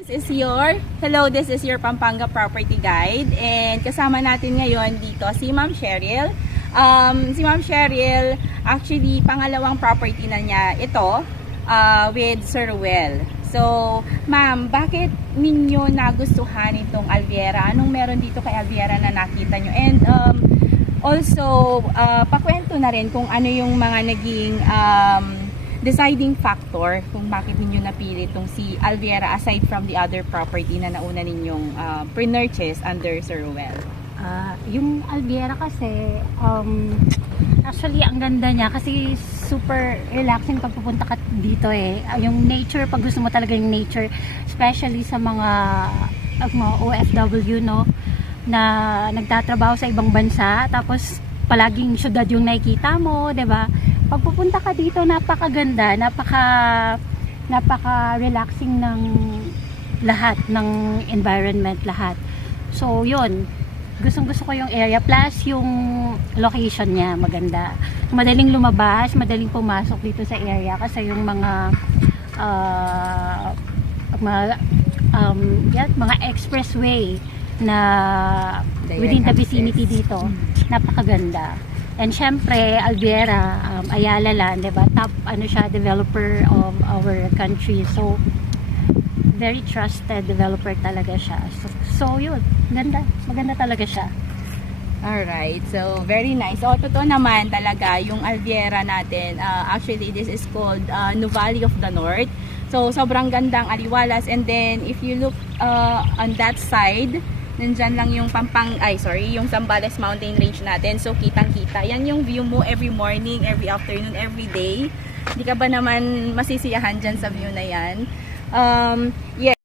This is your Pampanga Property Guide, and kasama natin ngayon dito si Ma'am Cheryl. Si Ma'am Cheryl, actually pangalawang property na niya ito with Sir Ruel. So, Ma'am, bakit ninyo nagustuhan itong Alviera? Anong meron dito kay Alviera na nakita nyo? And also, pakwento na rin kung ano yung mga naging deciding factor kung bakit ninyo napili itong si Alviera aside from the other property na nauna ninyong pre-purchase under Sir Ruel. Yung Alviera kasi, actually ang ganda niya kasi super relaxing pag pupunta ka dito eh. Yung nature, pag gusto mo talaga yung nature, especially sa mga OFW, no, na nagtatrabaho sa ibang bansa, tapos palaging syudad yung nakikita mo, 'di ba? Pag pupunta ka dito, napakaganda, napaka-relaxing ng lahat ng environment, lahat. So, 'yun. Gustong-gusto ko yung area plus yung location niya, maganda. Madaling lumabas, madaling pumasok dito sa area kasi yung mga mga expressway na within the vicinity dito, napakaganda. And syempre, Alviera, Ayala Land, diba? Top siya, developer of our country. So, very trusted developer talaga siya. So yun, ganda. Maganda talaga siya. Alright, so very nice. So, totoo naman talaga yung Alviera natin. Actually, this is called Nuvali of the North. So, sobrang gandang aliwalas. And then, if you look on that side, nandyan lang yung yung Zambales Mountain Range natin. So, kitang-kita. Yan yung view mo every morning, every afternoon, every day. Hindi ka ba naman masisiyahan dyan sa view na yan? Yeah.